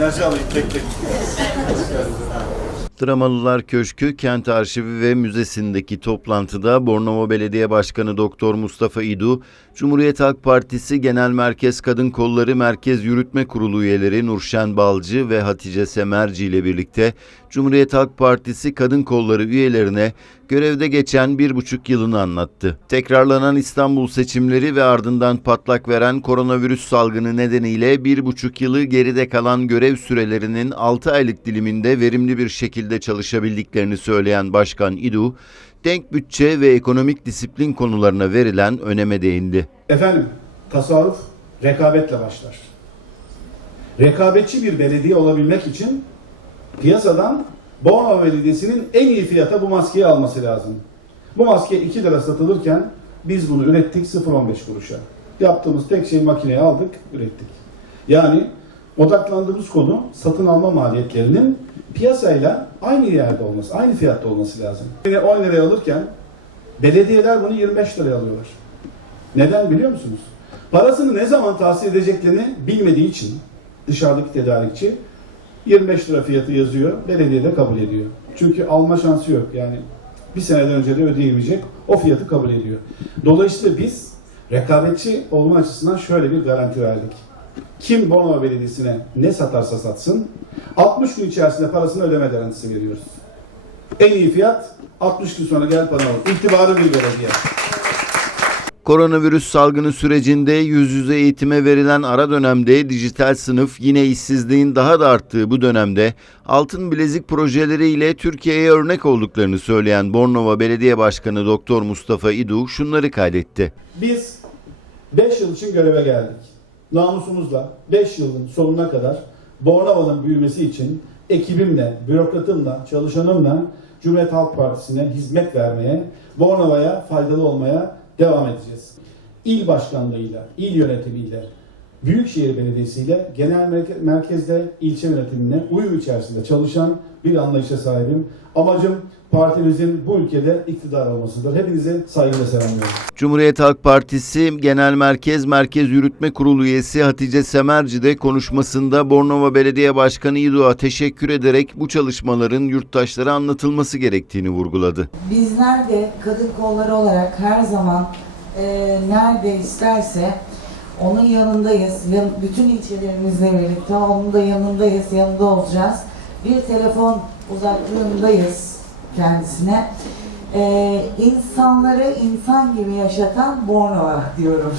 enerji alayım tek tek. Dramalılar Köşkü Kent Arşivi ve Müzesi'ndeki toplantıda Bornova Belediye Başkanı Doktor Mustafa İdu, Cumhuriyet Halk Partisi Genel Merkez Kadın Kolları Merkez Yürütme Kurulu üyeleri Nurşen Balcı ve Hatice Semerci ile birlikte Cumhuriyet Halk Partisi Kadın Kolları üyelerine görevde geçen bir buçuk yılını anlattı. Tekrarlanan İstanbul seçimleri ve ardından patlak veren koronavirüs salgını nedeniyle bir buçuk yılı geride kalan görev sürelerinin 6 aylık diliminde verimli bir şekilde çalışabildiklerini söyleyen Başkan İdu, denk bütçe ve ekonomik disiplin konularına verilen öneme değindi. Efendim, tasarruf rekabetle başlar. Rekabetçi bir belediye olabilmek için piyasadan Bornova Belediyesi'nin en iyi fiyata bu maskeyi alması lazım. Bu maske 2 lira satılırken biz bunu ürettik 0.15 kuruşa. Yaptığımız tek şey makineyi aldık, ürettik. Yani odaklandığımız konu satın alma maliyetlerinin piyasayla aynı yerde olması, aynı fiyatta olması lazım. Yine 10 liraya alırken belediyeler bunu 25 liraya alıyorlar. Neden biliyor musunuz? Parasını ne zaman tahsil edeceklerini bilmediği için dışarıdaki tedarikçi 25 lira fiyatı yazıyor, belediye de kabul ediyor. Çünkü alma şansı yok. Yani bir seneden önce de ödeyemeyecek, o fiyatı kabul ediyor. Dolayısıyla biz rekabetçi olma açısından şöyle bir garanti verdik. Kim Bornova Belediyesi'ne ne satarsa satsın, 60 gün içerisinde parasını ödeme garantisi veriyoruz. En iyi fiyat 60 gün sonra gel paranı al. İtibarı bir belediye. Koronavirüs salgını sürecinde yüz yüze eğitime verilen ara dönemde dijital sınıf yine işsizliğin daha da arttığı bu dönemde altın bilezik projeleriyle Türkiye'ye örnek olduklarını söyleyen Bornova Belediye Başkanı Doktor Mustafa İdu şunları kaydetti. Biz 5 yıl için göreve geldik. Namusumuzla 5 yılın sonuna kadar Bornova'nın büyümesi için ekibimle, bürokratımla, çalışanımla Cumhuriyet Halk Partisi'ne hizmet vermeye, Bornova'ya faydalı olmaya devam edeceğiz. İl başkanlığıyla, il yönetimiyle, Büyükşehir Belediyesi ile genel merke- merkezle ilçe yönetimine uyum içerisinde çalışan bir anlayışa sahibim. Amacım partimizin bu ülkede iktidar olmasıdır. Hepinize saygıyla selamlıyorum. Cumhuriyet Halk Partisi Genel Merkez Merkez Yürütme Kurulu üyesi Hatice Semerci de konuşmasında Bornova Belediye Başkanı İdoğa teşekkür ederek bu çalışmaların yurttaşlara anlatılması gerektiğini vurguladı. Bizler de kadın kolları olarak her zaman e, nerede isterse onun yanındayız. Yan- bütün ilçelerimizle birlikte onun da yanındayız, yanında olacağız. Bir telefon uzaklığındayız kendisine. E, insanları insan gibi yaşatan Bornova diyorum.